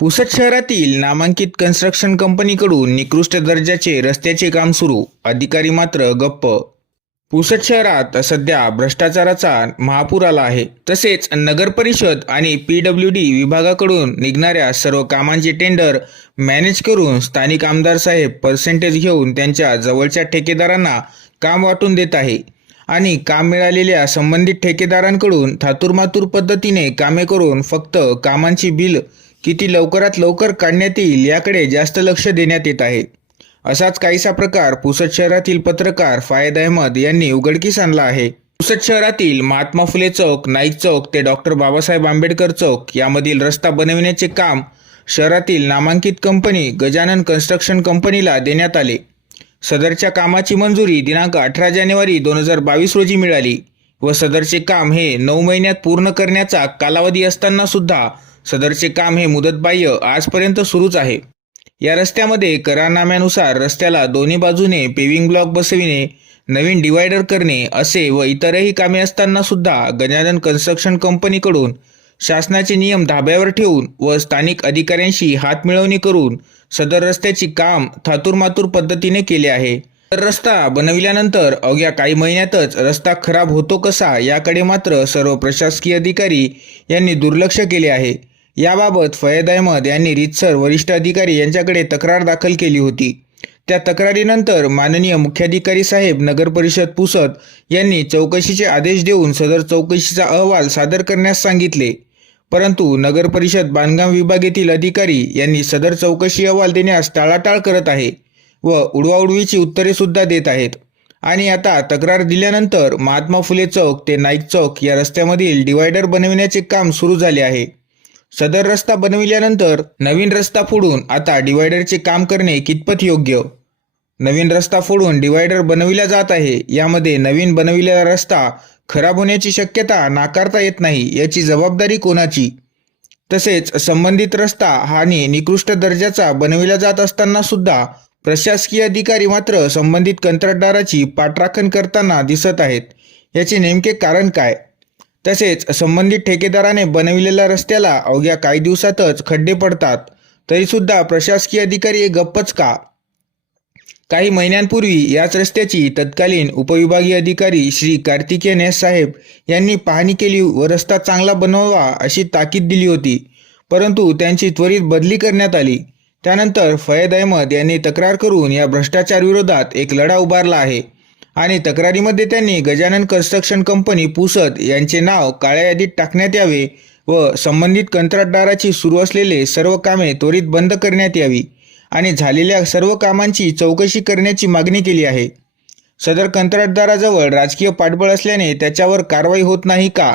पुसद शहरातील नामांकित कन्स्ट्रक्शन कंपनीकडून निकृष्ट दर्जाचे रस्त्याचे काम सुरू. अधिकारी मात्र गप्प. पुसद शहरात सध्या भ्रष्टाचाराचा महापूर आला आहे. तसेच नगर परिषद आणि पी डब्ल्यू डी विभागाकडून निघणाऱ्या सर्व कामांचे टेंडर मॅनेज करून स्थानिक आमदार साहेब पर्सेंटेज घेऊन त्यांच्या जवळच्या ठेकेदारांना काम वाटून देत आहे. आणि काम मिळालेल्या संबंधित ठेकेदारांकडून थातुरमातूर पद्धतीने कामे करून फक्त कामांची बिल किती लवकरात लवकर काढण्यात येईल याकडे जास्त लक्ष देण्यात येत आहे. असाच काहीसा प्रकार पुसद शहरातील पत्रकार फायद अहमद यांनी उघडकीस आणला आहे. पुसद शहरातील महात्मा फुले चौक नाईक चौक ते डॉक्टर बाबासाहेब आंबेडकर चौक यामधील रस्ता बनविण्याचे काम शहरातील नामांकित कंपनी गजानन कन्स्ट्रक्शन कंपनीला देण्यात आले. सदरच्या कामाची मंजुरी दिनांक अठरा जानेवारी दोन हजार बावीस रोजी मिळाली व सदरचे काम हे नऊ महिन्यात पूर्ण करण्याचा कालावधी असताना सुद्धा सदरचे काम हे मुदतबाह्य आजपर्यंत सुरूच आहे. या रस्त्यामध्ये करारनाम्यानुसार रस्त्याला दोन्ही बाजूने पेविंग ब्लॉक बसविणे नवीन डिवायडर करणे असे व इतरही कामे असताना सुद्धा गजानन कन्स्ट्रक्शन कंपनीकडून शासनाचे नियम धाब्यावर ठेवून व स्थानिक अधिकाऱ्यांशी हातमिळवणी करून सदर रस्त्याची काम थातुरमातूर पद्धतीने केले आहे. तर रस्ता बनविल्यानंतर अवघ्या काही महिन्यातच रस्ता खराब होतो कसा याकडे मात्र सर्व प्रशासकीय अधिकारी यांनी दुर्लक्ष केले आहे. याबाबत फयद अहमद यांनी रितसर वरिष्ठ अधिकारी यांच्याकडे तक्रार दाखल केली होती. त्या तक्रारीनंतर माननीय मुख्याधिकारी साहेब नगर परिषद पुसद यांनी चौकशीचे आदेश देऊन सदर चौकशीचा अहवाल सादर करण्यास सांगितले. परंतु नगर परिषद बांधकाम विभागातील अधिकारी यांनी सदर चौकशी अहवाल देण्यास टाळाटाळ करत आहे व उडवाउडवीची उत्तरे सुद्धा देत आहेत. आणि आता तक्रार दिल्यानंतर महात्मा फुले चौक ते नाईक चौक या रस्त्यामधील डिवायडर बनविण्याचे काम सुरू झाले आहे. सदर रस्ता बनविल्यानंतर नवीन रस्ता फोडून आता डिवायडरचे काम करणे कितपत योग्य? नवीन रस्ता फोडून डिवायडर बनविला जात आहे यामध्ये नवीन बनविलेला रस्ता खराब होण्याची शक्यता नाकारता येत नाही याची जबाबदारी कोणाची? तसेच संबंधित रस्ता हानी निकृष्ट दर्जाचा बनविला जात असताना सुद्धा प्रशासकीय अधिकारी मात्र संबंधित कंत्राटदाराची पाठराखण करताना दिसत आहेत. याचे नेमके कारण काय? तसेच संबंधित ठेकेदाराने बनविलेल्या रस्त्याला अवघ्या काही दिवसातच खड्डे पडतात. तरीसुद्धा प्रशासकीय अधिकारी गप्पच का? काही महिन्यांपूर्वी याच रस्त्याची तत्कालीन उपविभागीय अधिकारी श्री कार्तिकेय नेस साहेब यांनी पाहणी केली व रस्ता चांगला बनवावा अशी ताकीद दिली होती. परंतु त्यांची त्वरित बदली करण्यात आली. त्यानंतर फयद अहमद यांनी तक्रार करून या भ्रष्टाचार विरोधात एक लढा उभारला आहे. आणि तक्रारीमध्ये त्यांनी गजानन कन्स्ट्रक्शन कंपनी पुसद यांचे नाव काळ्या यादीत टाकण्यात यावे व संबंधित कंत्राटदाराची सुरू असलेले सर्व कामे त्वरित बंद करण्यात यावी आणि झालेल्या सर्व कामांची चौकशी करण्याची मागणी केली आहे. सदर कंत्राटदाराजवळ राजकीय पाठबळ असल्याने त्याच्यावर कारवाई होत नाही का?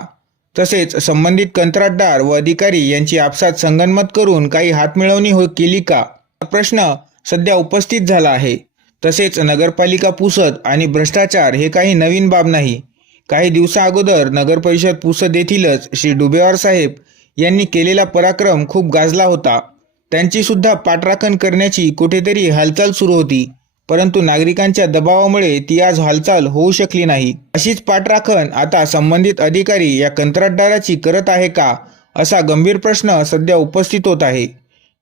तसेच संबंधित कंत्राटदार व अधिकारी यांची आपसात संगनमत करून काही हातमिळवणी हो केली का? हा प्रश्न सध्या उपस्थित झाला आहे. तसेच नगरपालिका पुसद आणि भ्रष्टाचार हे काही नवीन बाब नाही. काही दिवसा अगोदर नगर पुसद येथीलच श्री डुबेवार साहेब यांनी केलेला पराक्रम खूप गाजला होता. त्यांची सुद्धा पाठराखण करण्याची कुठेतरी हालचाल सुरू होती. परंतु नागरिकांच्या दबावामुळे ती आज हालचाल होऊ शकली नाही. अशीच पाठराखण आता संबंधित अधिकारी या कंत्राटदाराची करत आहे का असा गंभीर प्रश्न सध्या उपस्थित होत आहे.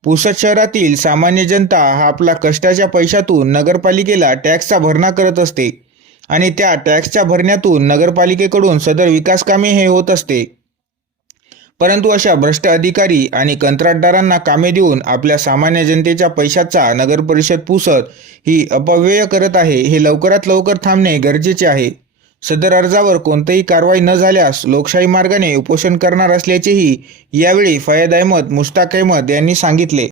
पुसद शहरातील सामान्य जनता हा आपला कष्टाच्या पैशातून नगरपालिकेला टॅक्सचा भरणा करत असते आणि त्या टॅक्सच्या भरण्यातून नगरपालिकेकडून सदर विकास कामे हे होत असते. परंतु अशा भ्रष्ट अधिकारी आणि कंत्राटदारांना कामे देऊन आपल्या सामान्य जनतेच्या पैशाचा नगरपरिषद पुसत ही अपव्यय करत आहे हे लवकरात लवकर थांबणे गरजेचे आहे. सदर अर्जावर कोणतीही कारवाई न झाल्यास लोकशाही मार्गाने उपोषण करणार असल्याचेही यावेळी फयद अहमद मुश्ताक अहमद यांनी सांगितले.